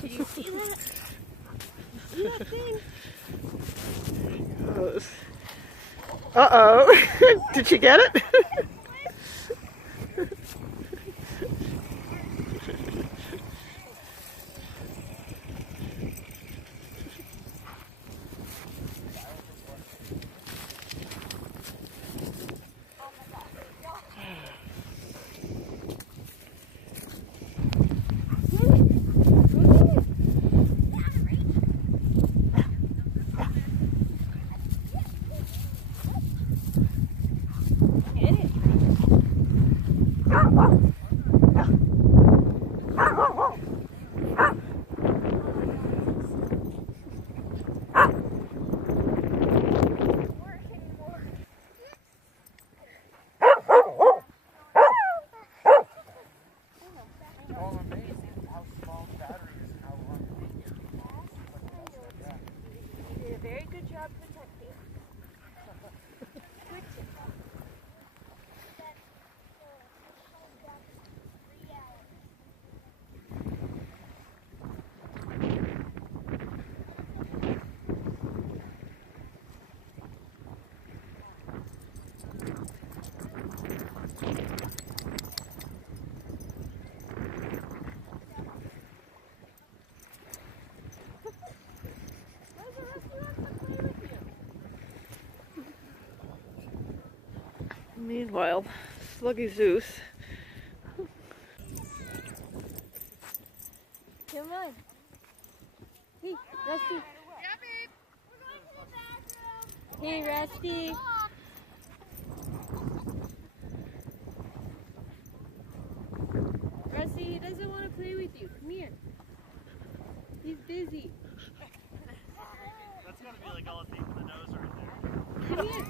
Did you see that? See that thing? There he goes. Uh-oh. Did you get it? Very good job protecting. Meanwhile, Sluggy Zeus. Come on. Hey, Rusty. Hey, Rusty. Rusty, he doesn't want to play with you. Come here. He's busy. That's gotta be like all it takes for the nose right there. Come here.